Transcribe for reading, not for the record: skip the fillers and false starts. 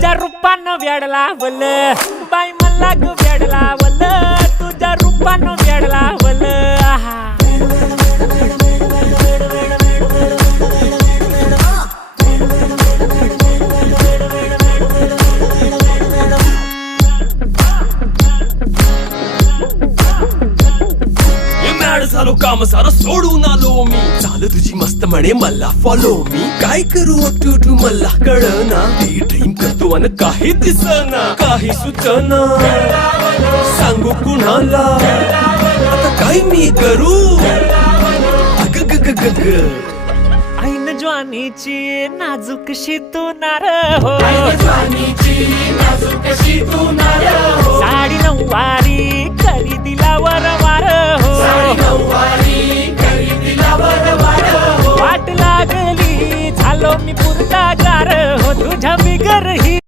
तुझ्या रूपानं वेड लावल बाई मला ग वेड लावल तुझ्या रूपानं वेड लावल आहा झालो काम सारं सोडून आलो मी चाल तुझी मस्त म्हणे मला फॉलो मी काय करू टू मला कळना ती ड्रीम करतो अन काही दिसना काही सुचना सांगू कुणाला आता काय मी करू अग ग ग ग ग ऐन ज्वानीची नाजूकशी तू नार हो साडी नऊवारी करी दिला वरवार हो वाट लागली झालो मी पुरता गार हो तुझ्या बिगर ही